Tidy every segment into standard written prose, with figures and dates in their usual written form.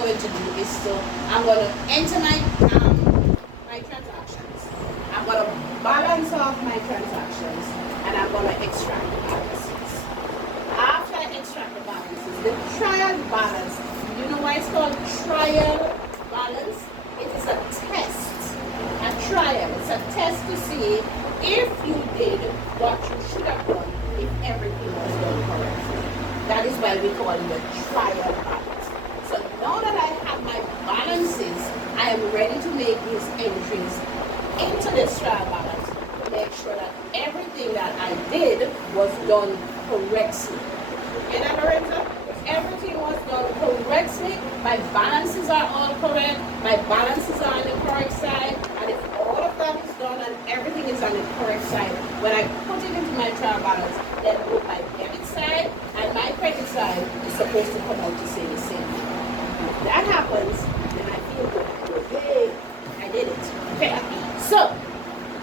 going to do is I'm going to enter my transactions. I'm going to balance off my transactions, and I'm going to extract the balances. After I extract the balances, the trial balance, you know why it's called trial balance? It is a test, a trial. It's a test to see if you did what you should have done if everything was done correctly. That is why we call it a trial balance. So now that I have my balances, I am ready to make these entries into this trial balance to make sure that everything that I did was done correctly. In other words, if everything was done correctly, my balances are all correct, my balances are on the correct side, and if all of that is done and everything is on the correct side, when I put it into my trial balance, then both my debit side and my credit side is supposed to come out to say the same thing. If that happens, then I feel good. Yay, I did it. Okay, so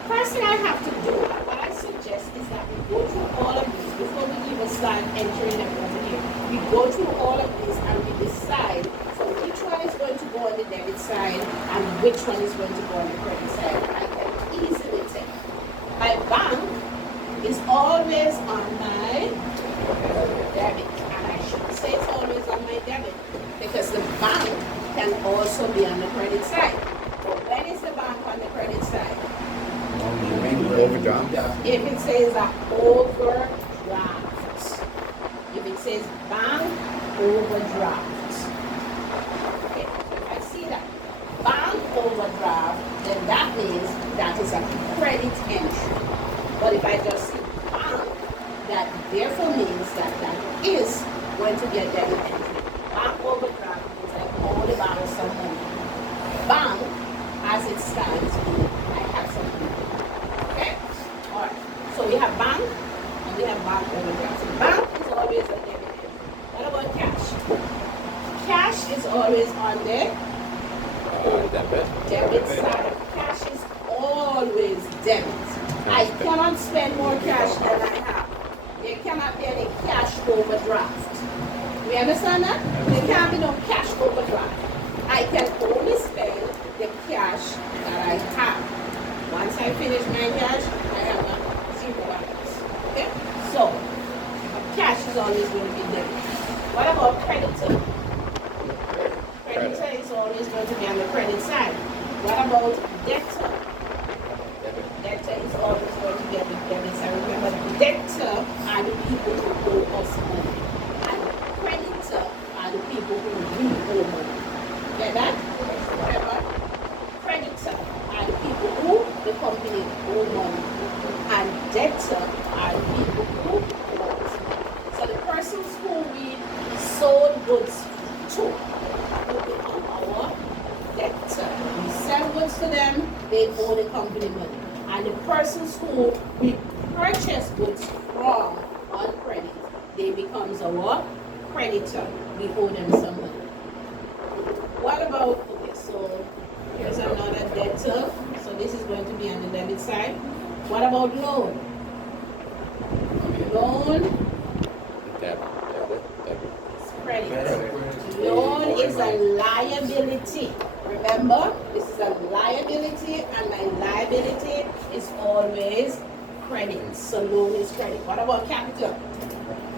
first thing I have to do, what I suggest is that we go through all of these before we even start entering them over here. We go through all of these and we decide so which one is going to go on the debit side and which one is going to go on the credit side. I can easily tell. My bank is always on my debit, and I should say it's always on my debit because the bank can also be on the credit side. But when is the bank on the credit side? Overdraft. If it says overdraft, if it says bank overdraft, okay, if I see that bank overdraft, then that means that is a credit entry. But if I just see bank, that therefore means that that is going to be a debit entry. Bank overdraft means I owe the bank some money. Bank, as it stands, means I have some money. Okay? Alright. So we have bank and we have bank overdraft. So bank is always a debit entry. What about cash? Cash is always on the debit side. Cash is always debit. I cannot spend more cash than I have. There cannot be any cash overdraft. We understand that? There can't be no cash overdraft. I can only spend the cash that I have. Once I finish my cash, I have a zero balance. Okay? So, cash is always going to be debit. What about creditor? Creditor is always going to be on the credit side. What about debtor? Debtor is always going to be on the debit side. Remember, the debtor are the people who owe us money. And the creditor are the people who we owe money. Get that? Remember? Creditor are the people who the company owe money. And debtor are the people who owe us money. So the persons who we sold goods to will become our debtor. We sell goods to them, they owe the company money. And the persons who we purchase goods from on credit, they becomes our creditor. We owe them some money. What about, okay, so here's another debtor. So this is going to be on the debit side. What about loan? Loan is credit. Loan is a liability. Remember, this is a liability and my liability is always credit. So loan is credit. What about capital?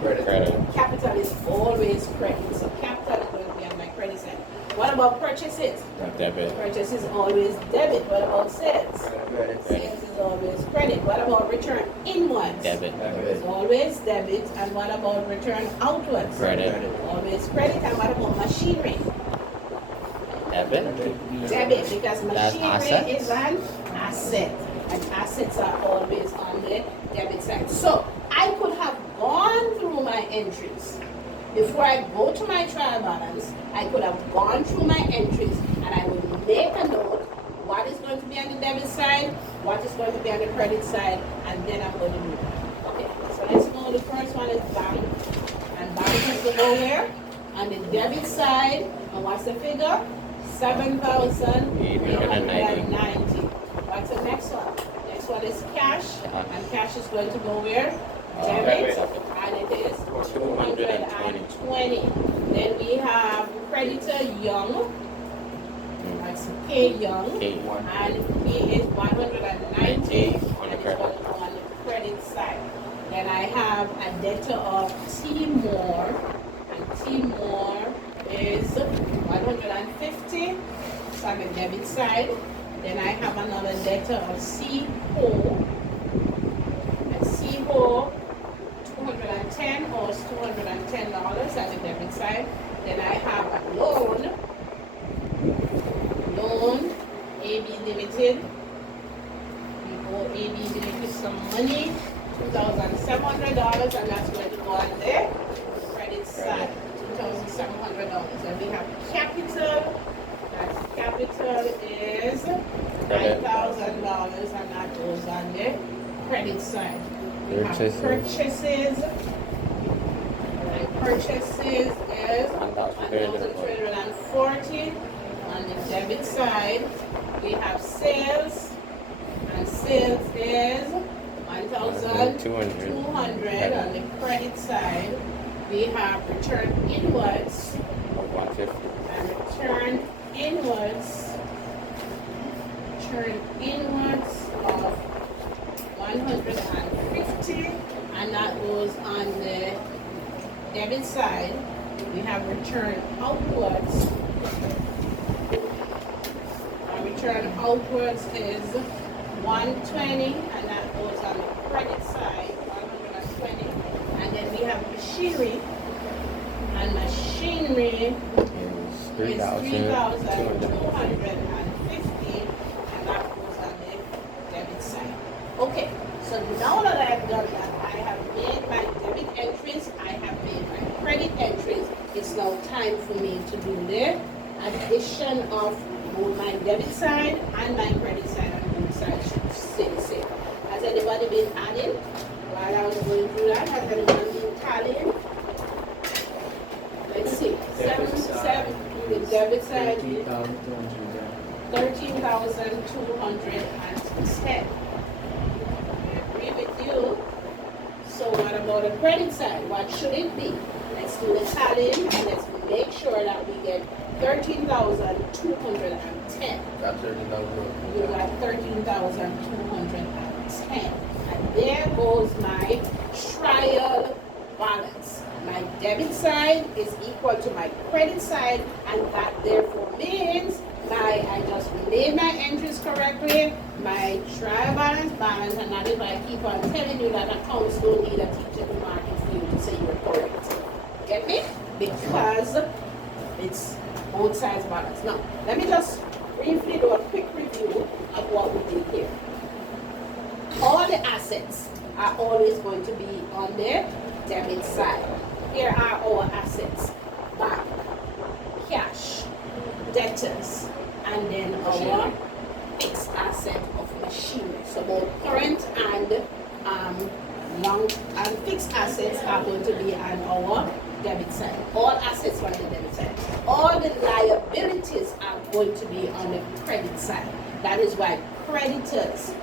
Credit. Capital is always credit. So capital is going to be on my credit side. What about purchases? Debit. Purchase is always debit. What about sales? Sales is always credit. What about return inwards? Debit. It's always debit. And what about return outwards? Credit. Always credit. And what about machinery? Debit. Debit, because That's machinery assets? is an asset. And assets are always on the debit side. So I could have gone through my entries. Before I go to my trial balance, I could have gone through my entries and I would make a note what is going to be on the debit side, what is going to be on the credit side, and then I'm going to do that. Okay, so let's go. The first one is bank. And bank is to go where? On the debit side, and what's the figure? 7,890. What's the next one? Next one is cash, and cash is going to go where? Debit, and it is 220. Then we have credit. creditor Young. That's K Young. K1. And he is 190 on the and it's credit. on the credit side. Then I have a debtor of T Moore, and T Moore is 150. It's on the debit side. Then I have another debtor of C Ho, and C Ho 210 or it's $210 at the debit side. Then I have a loan AB Limited. We owe AB Limited some money, $2,700, and that's going to go on the credit side, $2,700. And we have capital. That capital is $9,000, and that goes on the credit side. We have purchases. And purchases is 1,340. On the debit side, we have sales, and sales is 1,200. On the credit side, we have return inwards, 150. and return inwards of 150, and that goes on the debit side. We have return outwards. Return outwards is 120, and that goes on the credit side, 120. And then we have machinery, and machinery is 3,250, and that goes on the debit side. Okay, so now that I have done that, I have made my debit entries, I have made my credit entries. It's now time for me to do the addition of both my debit side and my credit side, and both sides should stay the same. Has anybody been adding while I was going through that? Has anyone been tallying? Let's see. 7, the debit side, 13,210. I agree with you. So what about the credit side? What should it be? Let's do the tallying, and let's make sure that we get 13,210. Got 13,000. You got 13,210. And there goes my trial balance. My debit side is equal to my credit side, and that therefore means I just made my entries correctly, my trial balance, and that is why I keep on telling you that accounts don't need a teacher to mark it for you to say you're correct. Get me? Because it's both sides balance. Now, let me just briefly do a quick review of what we did here. All the assets are always going to be on the debit side. Here are our assets: bank, cash, debtors, and then our fixed asset of machinery. So both current and fixed assets are going to be on our debit side. All assets on the debit side. All the liabilities are going to be on the credit side. That is why creditors,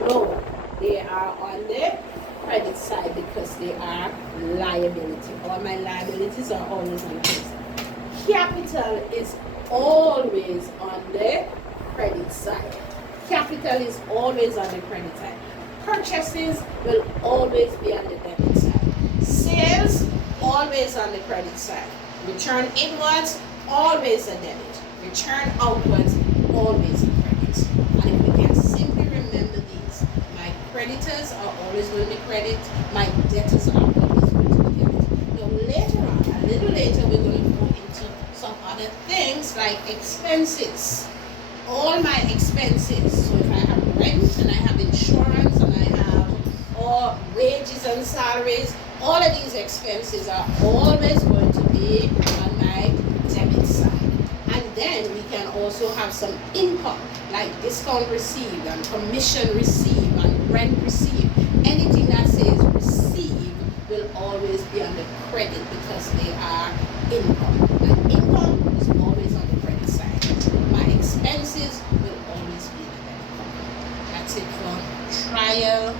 no, they are on the credit side because they are liability. All my liabilities are always on the credit side. Capital is always on the credit side. Capital is always on the credit side. Purchases will always be on the debit side. Sales, always on the credit side. Return inwards, always a debit. Return outwards, always a credit. And if we can simply remember these, my creditors are always going to be credit, my debtors are always going to be debit. Now later on, a little later, we're going to go into some other things like expenses. All my expenses. So if I have rent and I have insurance and I have all wages and salaries, all of these expenses are always going to be on my debit side. And then we can also have some income like discount received and commission received and rent received. Anything that says received will always be on the credit because they are income. And income is always on the credit side. My expenses will always be on the debit. That's it for trial